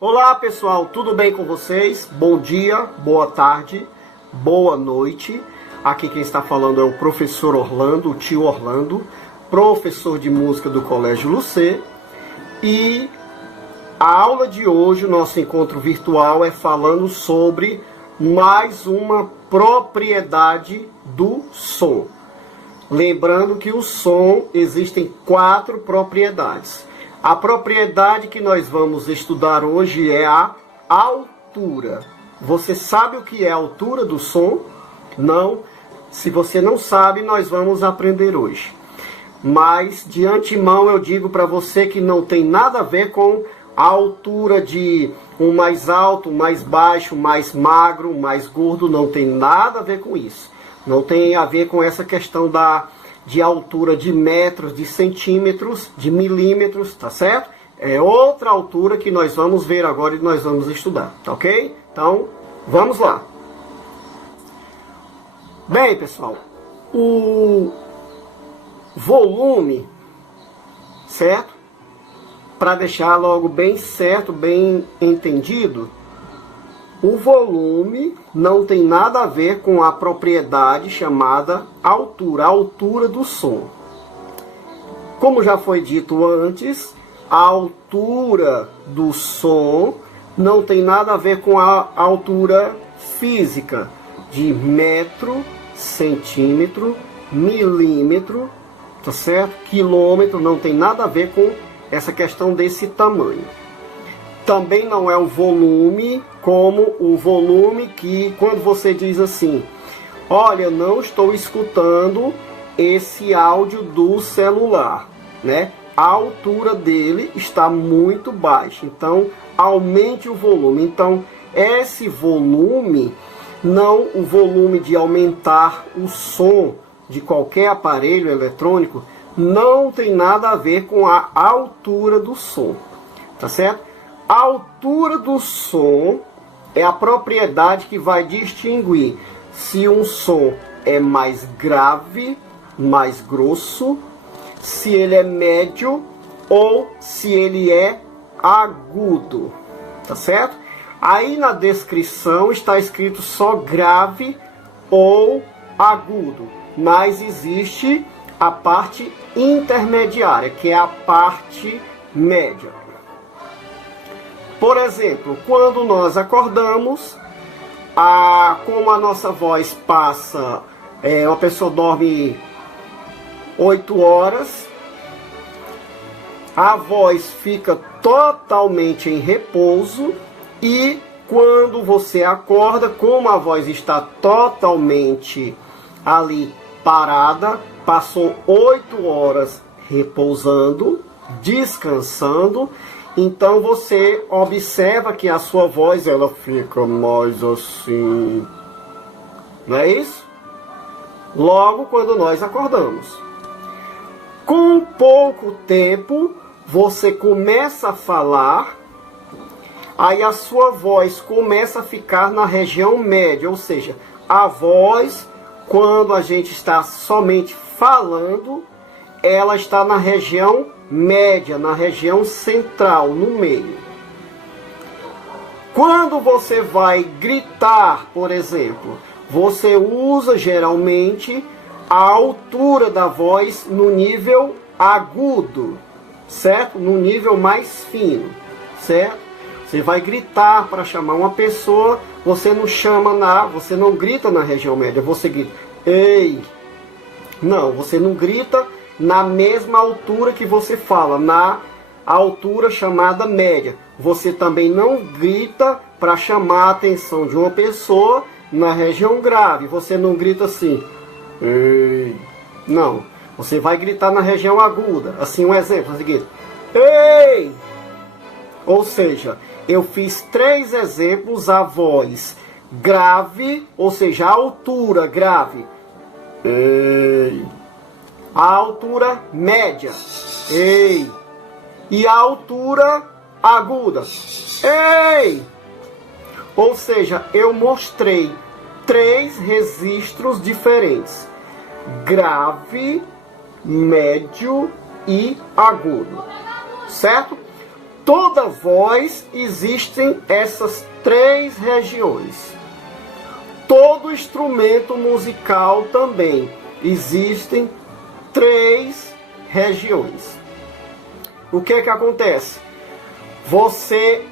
Olá pessoal, tudo bem com vocês? Bom dia, boa tarde, boa noite. Aqui quem está falando é o professor Orlando, o tio Orlando, professor de música do Colégio Lucê. E a aula de hoje, o nosso encontro virtual, é falando sobre mais uma propriedade do som. Lembrando que o som existem 4 propriedades. A propriedade que nós vamos estudar hoje é a altura. Você sabe o que é a altura do som? Não? Se você não sabe, nós vamos aprender hoje. Mas de antemão eu digo para você que não tem nada a ver com a altura de um mais alto, mais baixo, mais magro, mais gordo. Não tem nada a ver com isso. Não tem a ver com essa questão de altura de metros, de centímetros, de milímetros, tá certo? É outra altura que nós vamos ver agora e nós vamos estudar, tá ok? Então, vamos lá. Bem, pessoal, o volume, certo? Para deixar logo bem certo, bem entendido, o volume não tem nada a ver com a propriedade chamada altura, a altura do som. Como já foi dito antes, a altura do som não tem nada a ver com a altura física de metro, centímetro, milímetro, tá certo? Quilômetro, não tem nada a ver com essa questão desse tamanho. Também não é o volume como o volume que quando você diz assim, olha, eu não estou escutando esse áudio do celular, né? A altura dele está muito baixa, então aumente o volume. Então esse volume, não o volume de aumentar o som de qualquer aparelho eletrônico, não tem nada a ver com a altura do som, tá certo? A altura do som é a propriedade que vai distinguir se um som é mais grave, mais grosso, se ele é médio ou se ele é agudo, tá certo? Aí na descrição está escrito só grave ou agudo, mas existe a parte intermediária, que é a parte média. Por exemplo, quando nós acordamos, como a nossa voz passa, uma pessoa dorme 8 horas, a voz fica totalmente em repouso e quando você acorda, como a voz está totalmente ali parada, passou 8 horas repousando, descansando, então você observa que a sua voz ela fica mais assim, não é isso? Logo quando nós acordamos. Com pouco tempo você começa a falar, aí a sua voz começa a ficar na região média, ou seja, a voz quando a gente está somente falando, ela está na região média, na região central, no meio. Quando você vai gritar, por exemplo, você usa geralmente a altura da voz no nível agudo, certo? No nível mais fino, certo? Você vai gritar para chamar uma pessoa, você não grita na região média, você grita, ei! Não, você não grita na mesma altura que você fala, na altura chamada média. Você também não grita para chamar a atenção de uma pessoa na região grave. Você não grita assim, ei! Não, você vai gritar na região aguda. Assim, um exemplo, você grita, ei! Ou seja, eu fiz 3 exemplos, a voz grave, ou seja, a altura grave, ei! A altura média, ei! E a altura aguda, ei! Ou seja, eu mostrei 3 registros diferentes, grave, médio e agudo, certo? toda voz existem essas três regiões. Todo instrumento musical também existem três regiões. O que é que acontece? Você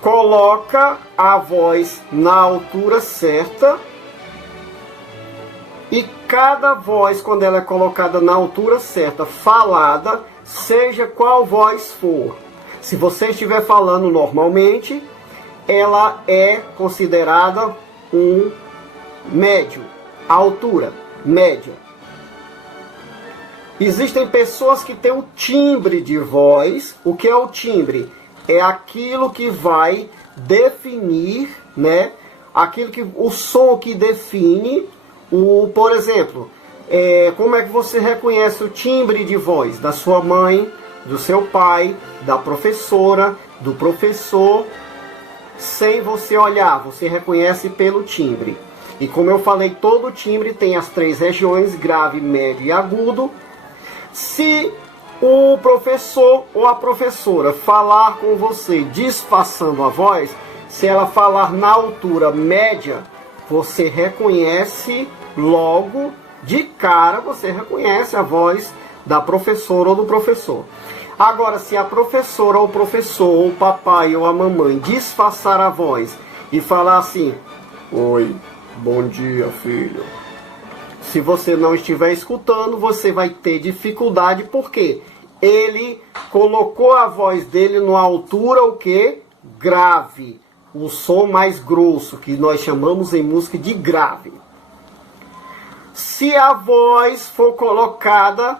coloca a voz na altura certa e cada voz, quando ela é colocada na altura certa, falada, seja qual voz for. Se você estiver falando normalmente, ela é considerada um médio, a altura média. Existem pessoas que têm um timbre de voz. O que é o timbre? É aquilo que vai definir, né? O som que define por exemplo, como é que você reconhece o timbre de voz da sua mãe, do seu pai, da professora, do professor, sem você olhar, você reconhece pelo timbre. E como eu falei, todo timbre tem as três regiões, grave, médio e agudo. Se o professor ou a professora falar com você disfarçando a voz, se ela falar na altura média, você reconhece logo, de cara, você reconhece a voz da professora ou do professor. Agora, se a professora ou o professor, ou o papai ou a mamãe disfarçar a voz e falar assim: oi, bom dia, filho. Se você não estiver escutando, você vai ter dificuldade, porque ele colocou a voz dele numa altura o quê? Grave. O som mais grosso, que nós chamamos em música de grave. Se a voz for colocada,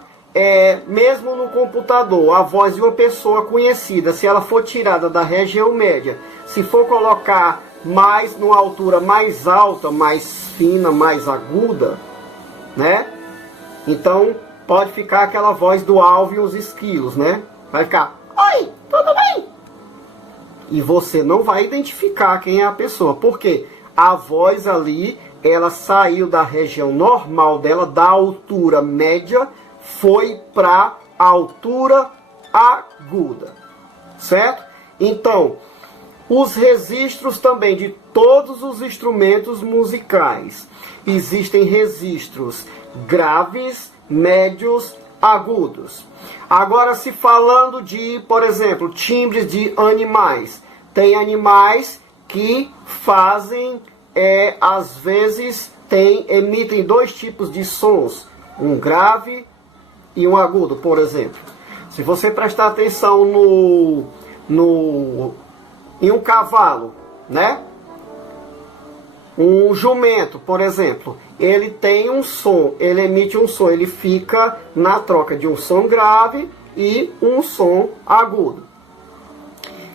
mesmo no computador, a voz de uma pessoa conhecida, se ela for tirada da região média, se for colocar mais numa altura mais alta, mais fina, mais aguda, né? Então pode ficar aquela voz do Alvin e os Esquilos, né? Vai ficar: oi, tudo bem? E você não vai identificar quem é a pessoa, porque a voz ali, ela saiu da região normal dela, da altura média, foi para a altura aguda, certo? Então, os registros também de todos os instrumentos musicais. Existem registros graves, médios, agudos. Agora, se falando de, por exemplo, timbres de animais, tem animais que fazem, às vezes, emitem dois tipos de sons, um grave e um agudo, por exemplo. Se você prestar atenção em um cavalo, né? Um jumento, por exemplo, ele tem um som, ele emite um som, ele fica na troca de um som grave e um som agudo.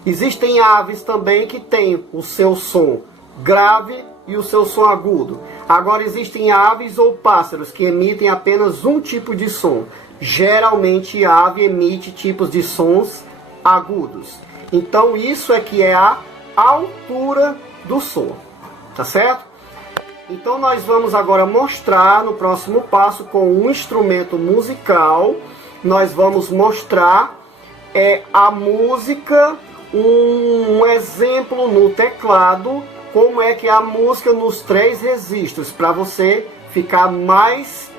Existem aves também que têm o seu som grave e o seu som agudo. Agora, existem aves ou pássaros que emitem apenas um tipo de som. Geralmente, a ave emite tipos de sons agudos. Então, isso é que é a altura do som. Tá certo? Então nós vamos agora mostrar no próximo passo com um instrumento musical. Nós vamos mostrar a música, um exemplo no teclado, como é que é a música nos três registros, para você ficar mais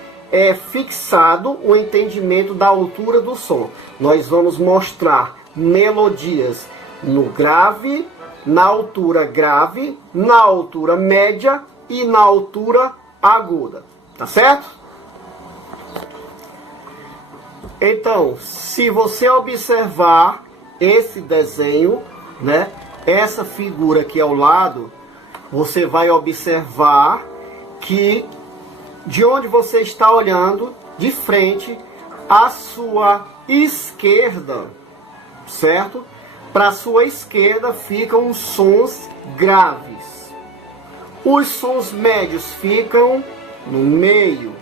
fixado o entendimento da altura do som. Nós vamos mostrar melodias no grave, na altura grave, na altura média e na altura aguda. Tá certo? Então, se você observar esse desenho, né, essa figura aqui ao lado, você vai observar que de onde você está olhando, de frente, à sua esquerda, certo? Para a sua esquerda ficam os sons graves. Os sons médios ficam no meio.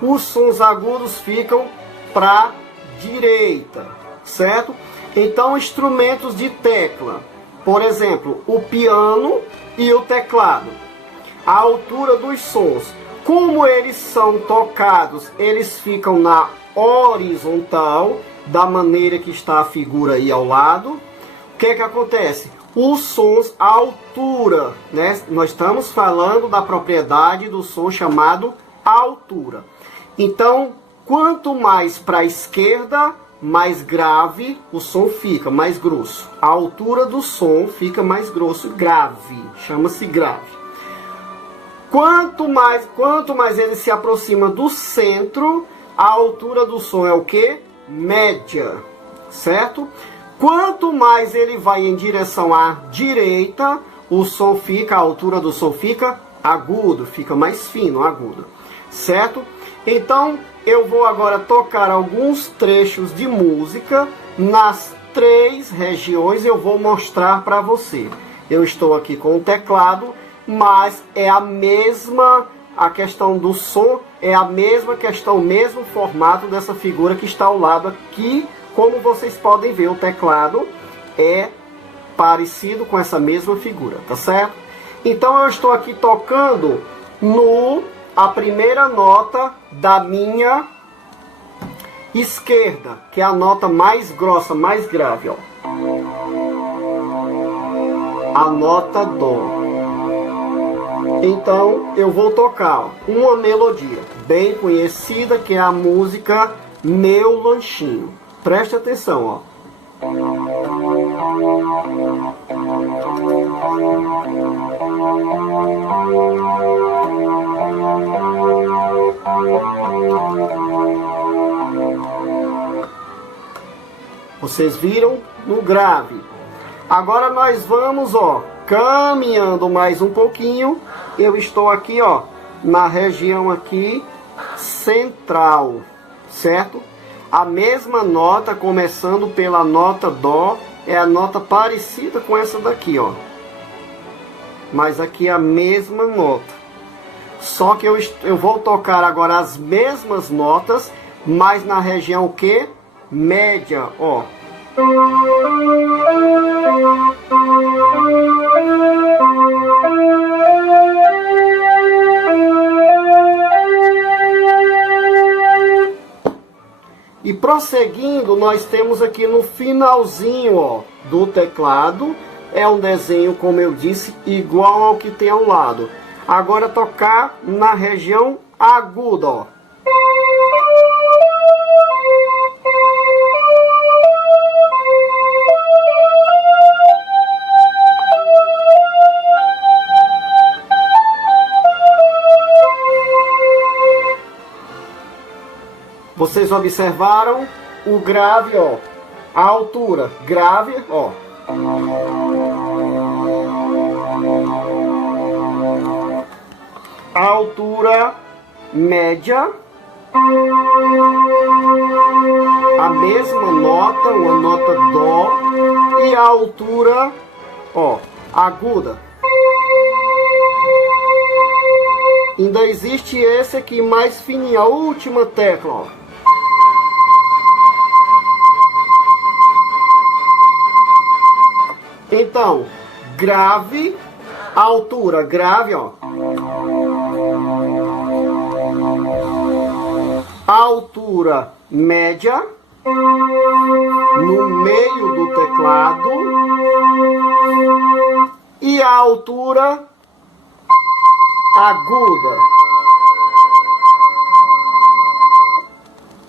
Os sons agudos ficam para a direita, certo? Então, instrumentos de tecla, por exemplo, o piano e o teclado. A altura dos sons, como eles são tocados, eles ficam na horizontal, da maneira que está a figura aí ao lado. que acontece? Os sons, a altura, né? Nós estamos falando da propriedade do som chamado altura. Então, quanto mais para a esquerda, mais grave o som fica, mais grosso. A altura do som fica mais grosso, grave, chama-se grave. Quanto mais ele se aproxima do centro, a altura do som é o quê? Média, certo? Quanto mais ele vai em direção à direita, o som fica, a altura do som fica agudo, fica mais fino, agudo, certo? Então, eu vou agora tocar alguns trechos de música nas 3 regiões, eu vou mostrar para você. Eu estou aqui com o teclado, mas é a mesma, a questão do som é a mesma questão, o mesmo formato dessa figura que está ao lado aqui. Como vocês podem ver, o teclado é parecido com essa mesma figura, tá certo? Então eu estou aqui tocando a primeira nota da minha esquerda, que é a nota mais grossa, mais grave, ó. A nota Dó. Então eu vou tocar uma melodia bem conhecida, que é a música Meu Lanchinho. Preste atenção, ó. Vocês viram? No grave. Agora nós vamos, ó, caminhando mais um pouquinho. Eu estou aqui, ó, na região aqui central, certo? A mesma nota, começando pela nota Dó, é a nota parecida com essa daqui, ó. Mas aqui é a mesma nota. Só que eu vou tocar agora as mesmas notas, mas na região o quê? Média, ó. E prosseguindo, nós temos aqui no finalzinho, ó, do teclado, é um desenho, como eu disse, igual ao que tem ao lado. Agora tocar na região aguda, ó. Vocês observaram o grave, ó, a altura, grave, ó. A altura média, a mesma nota, uma nota Dó, e a altura, ó, aguda. Ainda existe esse aqui mais fininho, a última tecla, ó. Então, grave, altura, grave, ó. Altura média, no meio do teclado, e a altura aguda.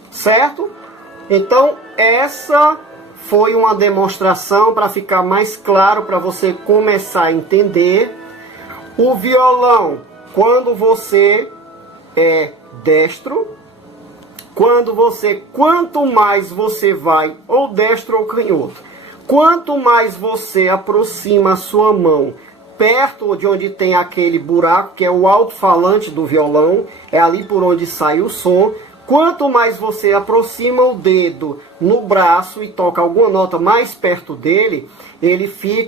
Certo? Então, essa foi uma demonstração para ficar mais claro, para você começar a entender. O violão, quando você é destro, quanto mais você vai, ou destro ou canhoto, quanto mais você aproxima a sua mão perto de onde tem aquele buraco, que é o alto-falante do violão, é ali por onde sai o som. Quanto mais você aproxima o dedo no braço e toca alguma nota mais perto dele,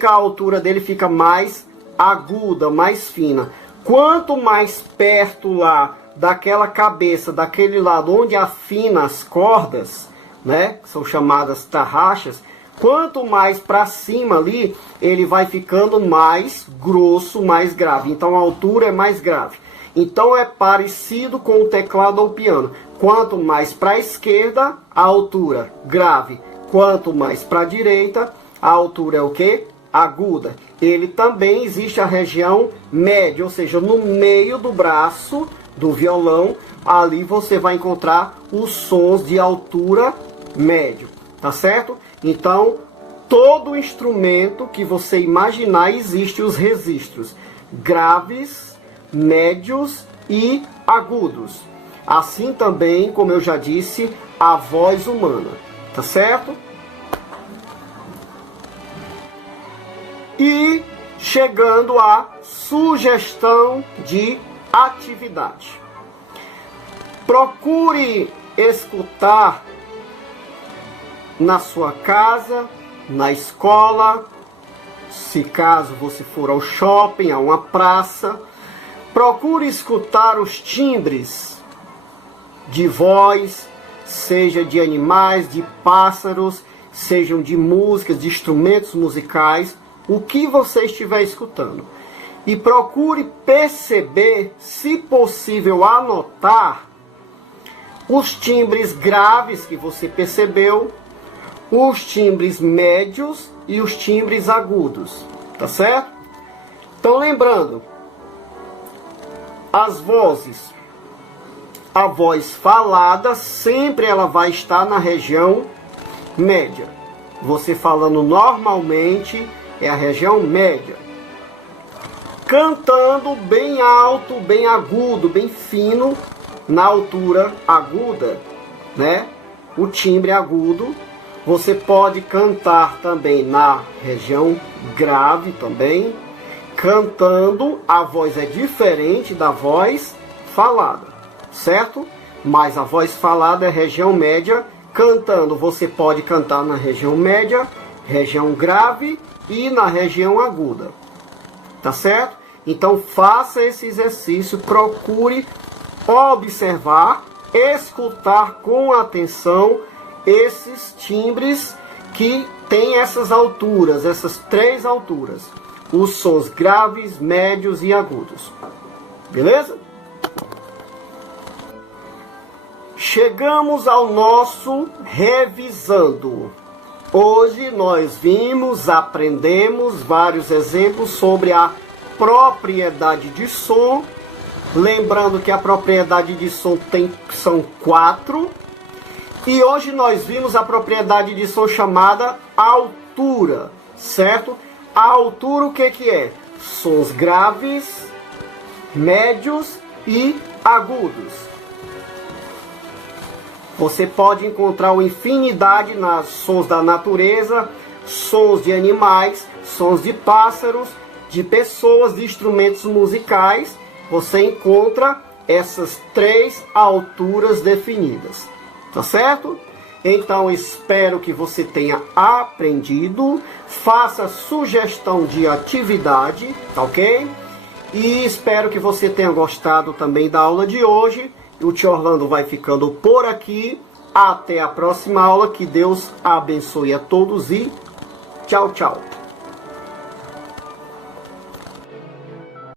a altura dele fica mais aguda, mais fina. Quanto mais perto lá daquela cabeça, daquele lado onde afina as cordas, né, que são chamadas tarraxas, quanto mais para cima ali, ele vai ficando mais grosso, mais grave. Então a altura é mais grave. Então é parecido com o teclado ou piano. Quanto mais para a esquerda, a altura grave. Quanto mais para a direita, a altura é o quê? Aguda. Ele também existe a região média, ou seja, no meio do braço do violão, ali você vai encontrar os sons de altura médio, tá certo? Então, todo instrumento que você imaginar existe os registros graves, médios e agudos. Assim também, como eu já disse, a voz humana, tá certo? E chegando à sugestão de atividade. Procure escutar na sua casa, na escola, se caso você for ao shopping, a uma praça. Procure escutar os timbres de voz, seja de animais, de pássaros, sejam de músicas, de instrumentos musicais, o que você estiver escutando. E procure perceber, se possível anotar, os timbres graves que você percebeu, os timbres médios e os timbres agudos, tá certo? Então lembrando, as vozes, a voz falada sempre ela vai estar na região média. Você falando normalmente é a região média. Cantando bem alto, bem agudo, bem fino, na altura aguda, né? O timbre agudo. Você pode cantar também na região grave também. Cantando, a voz é diferente da voz falada, certo? Mas a voz falada é região média. Cantando, você pode cantar na região média, região grave e na região aguda, tá certo? Então faça esse exercício, procure observar, escutar com atenção esses timbres que têm essas alturas, essas três alturas, os sons graves, médios e agudos, beleza? Chegamos ao nosso revisando. Hoje nós aprendemos vários exemplos sobre a propriedade de som. Lembrando que a propriedade de som são 4. E hoje nós vimos a propriedade de som chamada altura, certo? A altura o que é? Sons graves, médios e agudos. Você pode encontrar uma infinidade nas sons da natureza, sons de animais, sons de pássaros, de pessoas, de instrumentos musicais. Você encontra essas 3 alturas definidas, tá certo? Então espero que você tenha aprendido, faça sugestão de atividade, tá ok? E espero que você tenha gostado também da aula de hoje. O tio Orlando vai ficando por aqui. Até a próxima aula. Que Deus abençoe a todos e tchau, tchau.